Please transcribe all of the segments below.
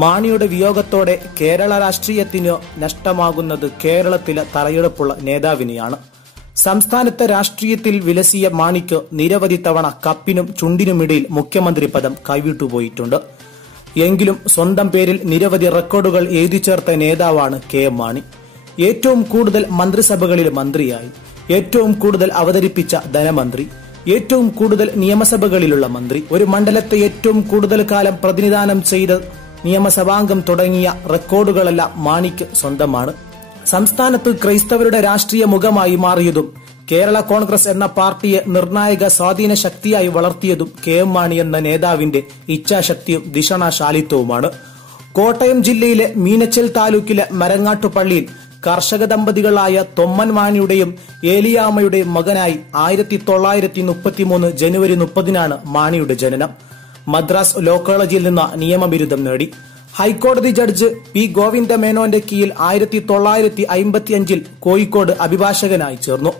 മാണിയുടെ വിയോഗത്തോടെ കേരള രാഷ്ട്രീയത്തിന് നഷ്ടമാകുന്നത് കേരളത്തിലെ തലയെടുപ്പുള്ള നേതാവിനെയാണ്. സംസ്ഥാനത്തെ രാഷ്ട്രീയത്തിൽ വിലസിയ മാണിക്ക് നിരവധി തവണ കപ്പിനും ചുണ്ടിനുമിടയിൽ മുഖ്യമന്ത്രി പദം കൈവിട്ടുപോയിട്ടുണ്ട്. എങ്കിലും സ്വന്തം പേരിൽ നിരവധി റെക്കോർഡുകൾ എഴുതിച്ചേർത്ത നേതാവാണ് കെ എം മാണി. ഏറ്റവും കൂടുതൽ മന്ത്രിസഭകളിൽ മന്ത്രിയായി, ഏറ്റവും കൂടുതൽ അവതരിപ്പിച്ച ധനമന്ത്രി, ഏറ്റവും കൂടുതൽ നിയമസഭകളിലുള്ള മന്ത്രി, ഒരു മണ്ഡലത്തെ ഏറ്റവും കൂടുതൽ കാലം പ്രതിനിധാനം ചെയ്ത നിയമസഭാംഗം തുടങ്ങിയ റെക്കോർഡുകളെല്ലാം മാണിക്ക് സ്വന്തമാണ്. സംസ്ഥാനത്ത് ക്രൈസ്തവരുടെ രാഷ്ട്രീയ മുഖമായി മാറിയതും കേരള കോൺഗ്രസ് എന്ന പാർട്ടിയെ നിർണായക സ്വാധീന ശക്തിയായി വളർത്തിയതും കെ എം മാണി എന്ന നേതാവിന്റെ ഇച്ഛാശക്തിയും ദിഷണാശാലിത്വവുമാണ്. കോട്ടയം ജില്ലയിലെ മീനച്ചൽ താലൂക്കിലെ മരങ്ങാട്ടുപള്ളിയിൽ കർഷക ദമ്പതികളായ തൊമ്മൻ മാണിയുടെയും ഏലിയാമ്മയുടെയും മകനായി 1933 ജനുവരി 30 മാണിയുടെ ജനനം. മദ്രാസ് ലോ കോളേജിൽ നിന്ന് നിയമബിരുദം നേടി. ഹൈക്കോടതി ജഡ്ജ് പി ഗോവിന്ദ മേനോന്റെ കീഴിൽ 1955 കോഴിക്കോട് അഭിഭാഷകനായി ചേർന്നു.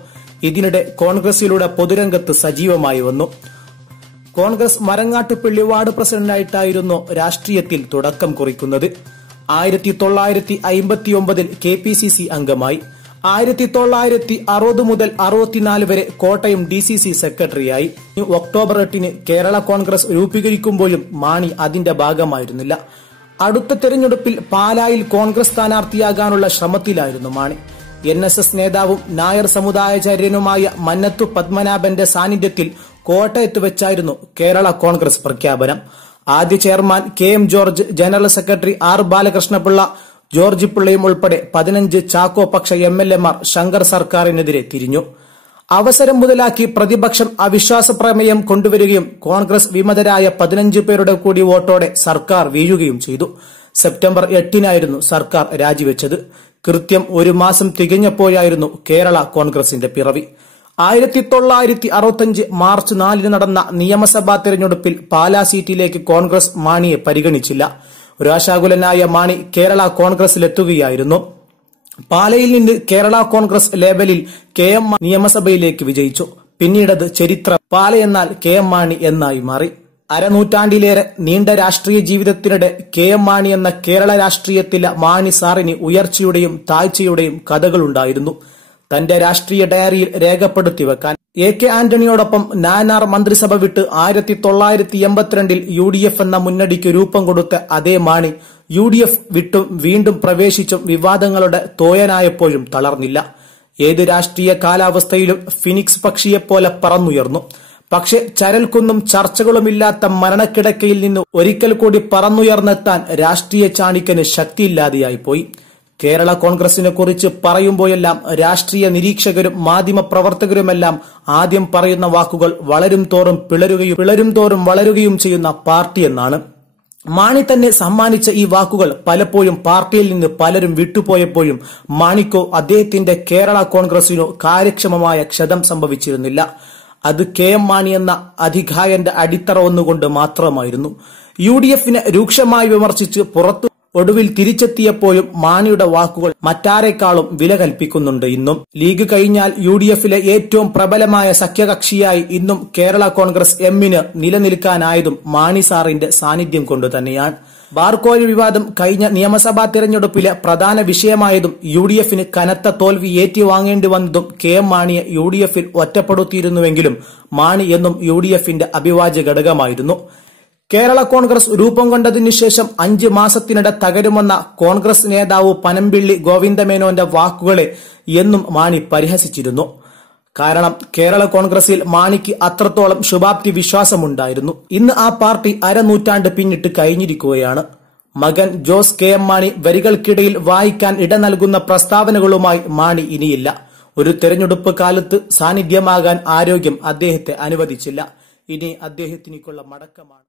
ഇതിനിടെ കോൺഗ്രസിലൂടെ പൊതുരംഗത്ത് സജീവമായി വന്നു. കോൺഗ്രസ് മരങ്ങാട്ടുപള്ളി വാർഡ് പ്രസിഡന്റായിട്ടായിരുന്നു രാഷ്ട്രീയത്തിൽ തുടക്കം കുറിക്കുന്നത്. 1959 KPCC അംഗമായി. 1960 മുതൽ 64 വരെ കോട്ടയം DCC സെക്രട്ടറിയായി. ഒക്ടോബർ 8 കേരള കോൺഗ്രസ് രൂപീകരിക്കുമ്പോഴും മാണി അതിന്റെ ഭാഗമായിരുന്നില്ല. അടുത്ത തെരഞ്ഞെടുപ്പിൽ പാലായിൽ കോൺഗ്രസ് സ്ഥാനാർത്ഥിയാകാനുള്ള ശ്രമത്തിലായിരുന്നു മാണി. NSS നേതാവും നായർ സമുദായാചാര്യനുമായ മന്നത്തു പത്മനാഭന്റെ സാന്നിധ്യത്തിൽ കോട്ടയത്ത് വെച്ചായിരുന്നു കേരള കോൺഗ്രസ് പ്രഖ്യാപനം. ആദ്യ chairman KM George, general secretary R Balakrishnapillai, George പിള്ളയും ഉൾപ്പെടെ 15 ചാക്കോ പക്ഷ MLA മാർ ശങ്കർ സർക്കാരിനെതിരെ തിരിഞ്ഞു. അവസരം മുതലാക്കി പ്രതിപക്ഷം അവിശ്വാസ പ്രമേയം കൊണ്ടുവരികയും കോൺഗ്രസ് വിമതരായ 15 പേരുടെ കൂടി വോട്ടോടെ സർക്കാർ വീഴുകയും ചെയ്തു. സെപ്റ്റംബർ 8 സർക്കാർ രാജിവെച്ചത്. കൃത്യം ഒരു മാസം തികഞ്ഞപ്പോഴായിരുന്നു കേരള കോൺഗ്രസിന്റെ പിറവി. 1965 മാർച്ച് 4 നടന്ന നിയമസഭാ തെരഞ്ഞെടുപ്പിൽ പാലാ സീറ്റിലേക്ക് കോൺഗ്രസ് മാണിയെ പരിഗണിച്ചില്ല. രോഷാകുലനായ മാണി കേരള കോൺഗ്രസിലെത്തുകയായിരുന്നു. പാലയിൽ നിന്ന് കേരള കോൺഗ്രസ് ലേബലിൽ KM നിയമസഭയിലേക്ക് വിജയിച്ചു. പിന്നീടത് ചരിത്ര പാല എന്നാൽ KM മാണി എന്നായി മാറി. അരനൂറ്റാണ്ടിലേറെ നീണ്ട രാഷ്ട്രീയ ജീവിതത്തിനിടെ KM മാണി എന്ന കേരള രാഷ്ട്രീയത്തിലെ മാണി സാറിന് ഉയർച്ചയുടെയും താഴ്ചയുടെയും കഥകളുണ്ടായിരുന്നു. തന്റെ രാഷ്ട്രീയ ഡയറിയിൽ രേഖപ്പെടുത്തി വെക്കാൻ AK ആന്റണിയോടൊപ്പം നാനാർ മന്ത്രിസഭ വിട്ട് 1982 UDF എന്ന മുന്നണിക്ക് രൂപം കൊടുത്ത അതേ മാണി UDF വിട്ടും വീണ്ടും പ്രവേശിച്ചും വിവാദങ്ങളുടെ തോയനായപ്പോഴും തളർന്നില്ല. ഏത് രാഷ്ട്രീയ കാലാവസ്ഥയിലും ഫിനിക്സ് പക്ഷിയെപ്പോലെ പറന്നുയർന്നു. പക്ഷെ ചരൽക്കുന്നും ചർച്ചകളുമില്ലാത്ത മരണക്കിടക്കയിൽ നിന്ന് ഒരിക്കൽ കൂടി പറന്നുയർന്നെത്താൻ രാഷ്ട്രീയ ചാണിക്കന് ശക്തിയില്ലാതെയായിപ്പോയി. കേരള കോൺഗ്രസിനെ കുറിച്ച് പറയുമ്പോഴെല്ലാം രാഷ്ട്രീയ നിരീക്ഷകരും മാധ്യമപ്രവർത്തകരുമെല്ലാം ആദ്യം പറയുന്ന വാക്കുകൾ വളരും തോറും വളരുകയും ചെയ്യുന്ന പാർട്ടി എന്നാണ്. മാണി തന്നെ സമ്മാനിച്ച ഈ വാക്കുകൾ പലപ്പോഴും പാർട്ടിയിൽ നിന്ന് പലരും വിട്ടുപോയപ്പോഴും മാണിക്കോ അദ്ദേഹത്തിന്റെ കേരള കോൺഗ്രസിനോ കാര്യക്ഷമമായ ക്ഷതം സംഭവിച്ചിരുന്നില്ല. അത് KM മാണി എന്ന അധികായന്റെ അടിത്തറ ഒന്നുകൊണ്ട് മാത്രമായിരുന്നു. UDFനെ രൂക്ഷമായി വിമർശിച്ച് പുറത്തു ഒടുവിൽ തിരിച്ചെത്തിയപ്പോഴും മാണിയുടെ വാക്കുകൾ മറ്റാരെക്കാളും വില കൽപ്പിക്കുന്നുണ്ട്. ഇന്നും ലീഗ് കഴിഞ്ഞാൽ UDFലെ ഏറ്റവും പ്രബലമായ സഖ്യകക്ഷിയായി ഇന്നും കേരള കോൺഗ്രസ് എമ്മിന് നിലനിൽക്കാനായതും മാണി സാറിന്റെ സാന്നിധ്യം കൊണ്ട് തന്നെയാണ്. ബാർക്കോഴ വിവാദം കഴിഞ്ഞ നിയമസഭാ തെരഞ്ഞെടുപ്പിലെ പ്രധാന വിഷയമായതും UDFന് കനത്ത തോൽവി ഏറ്റുവാങ്ങേണ്ടി വന്നതും KM മാണിയെ UDFൽ ഒറ്റപ്പെടുത്തിയിരുന്നുവെങ്കിലും മാണി എന്നും UDFന്റെ അവിഭാജ്യ ഘടകമായിരുന്നു. കേരള കോൺഗ്രസ് രൂപം കൊണ്ടതിനു ശേഷം 5 മാസത്തിനിടെ തകരുമെന്ന കോൺഗ്രസ് നേതാവ് പനമ്പിള്ളി ഗോവിന്ദമേനോന്റെ വാക്കുകളെ എന്നും മാണി പരിഹസിച്ചിരുന്നു. കാരണം കേരള കോൺഗ്രസിൽ മാണിക്ക് അത്രത്തോളം ശുഭാപ്തി വിശ്വാസമുണ്ടായിരുന്നു. ഇന്ന് ആ പാർട്ടി അരനൂറ്റാണ്ട് പിന്നിട്ട് കഴിഞ്ഞിരിക്കുകയാണ്. മകൻ ജോസ് KM മാണി വരികൾക്കിടയിൽ വായിക്കാൻ ഇട നൽകുന്ന പ്രസ്താവനകളുമായി മാണി ഇനിയില്ല. ഒരു തെരഞ്ഞെടുപ്പ് കാലത്ത് സാന്നിധ്യമാകാൻ ആരോഗ്യം അദ്ദേഹത്തെ അനുവദിച്ചില്ല. ഇനി അദ്ദേഹത്തിനുള്ള മടക്കമാണ്.